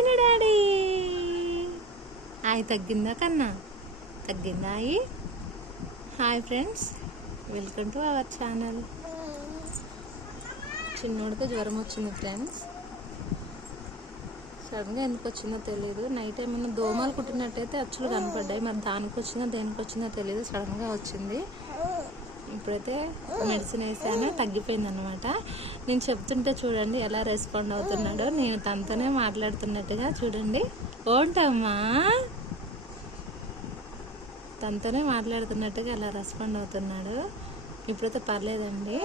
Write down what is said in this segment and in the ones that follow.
చిన్ని డాడీ ఆయి తగ్గిందా కన్నా? తగ్గిందా ఆయి? Hi friends, welcome to our channel. చిన్నోడికి జ్వరం వచ్చింది ఫ్రెండ్స్. సడన్గా ఎందుకు వచ్చిందో తెలియదు. నైట్ ఏమైనా దోమలు కుట్టినట్టయితే అచ్చులు కనపడ్డాయి. మరి దానికి వచ్చిందో దేనికి వచ్చిందో తెలియదు, సడన్గా వచ్చింది. ఇప్పుడైతే మెడిసిన్ వేసాను, తగ్గిపోయింది అనమాట. నేను చెప్తుంటే చూడండి ఎలా రెస్పాండ్ అవుతున్నాడో. నేను తనతోనే మాట్లాడుతున్నట్టుగా చూడండి. ఓంటమ్మా, తనతోనే మాట్లాడుతున్నట్టుగా ఎలా రెస్పాండ్ అవుతున్నాడు. ఇప్పుడైతే పర్లేదండి,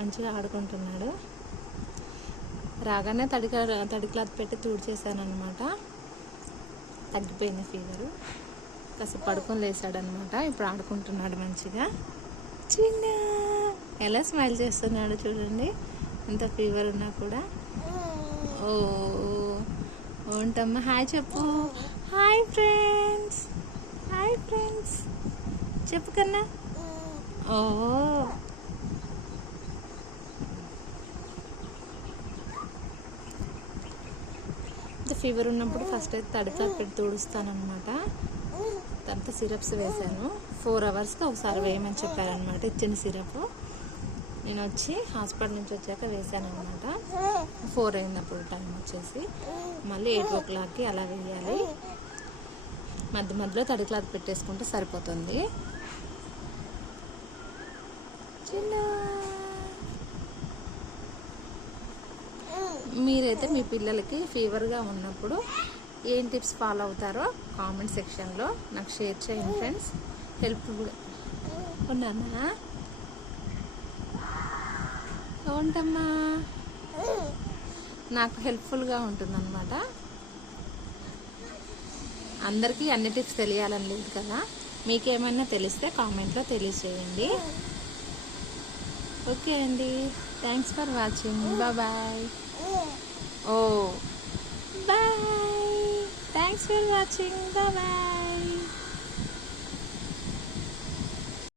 మంచిగా ఆడుకుంటున్నాడు. రాగానే తడి క్లాత్ పెట్టి తుడిచేసాను అనమాట. తగ్గిపోయింది ఫీవరు. కాసేపు పడుకొని లేసాడనమాట. ఇప్పుడు ఆడుకుంటున్నాడు మంచిగా. చిన్న ఎలా స్మైల్ చేస్తున్నాడు చూడండి, ఎంత ఫీవర్ ఉన్నా కూడా. ఓ ఉంటామ్మా, హాయ్ చెప్పు. హాయ్ ఫ్రెండ్స్, హాయ్ ఫ్రెండ్స్ చెప్పు కన్నా. ఓ ఫీవర్ ఉన్నప్పుడు ఫస్ట్ అయితే తడికాలు పెట్టి తుడుస్తానమాట. తర్వాత సిరప్స్ వేసాను. 4 అవర్స్కి ఒకసారి వేయమని చెప్పారనమాట. ఇచ్చిన సిరప్ నేను వచ్చి హాస్పిటల్ నుంచి వచ్చాక వేసాను అనమాట. 4 అయింది అప్పుడు టైం వచ్చేసి. మళ్ళీ 8 o'clockకి అలా వేయాలి. మధ్య మధ్యలో తడి క్లాత్ పెట్టేసుకుంటే సరిపోతుంది. చిన్న మీరైతే మీ పిల్లలకి ఫీవర్గా ఉన్నప్పుడు ఏం టిప్స్ ఫాలో అవుతారో కామెంట్ సెక్షన్లో నాకు షేర్ చేయండి ఫ్రెండ్స్. హెల్ప్ఫుల్గా ఉన్నానా? ఉంటామ్మా, నాకు హెల్ప్ఫుల్గా ఉంటుందన్నమాట. అందరికీ అన్ని టిప్స్ తెలియాలని లేదు కదా. మీకేమైనా తెలిస్తే కామెంట్లో తెలియచేయండి. ఓకే అండి, thanks for watching. Bye. Oh, bye. Thanks for watching. Bye bye.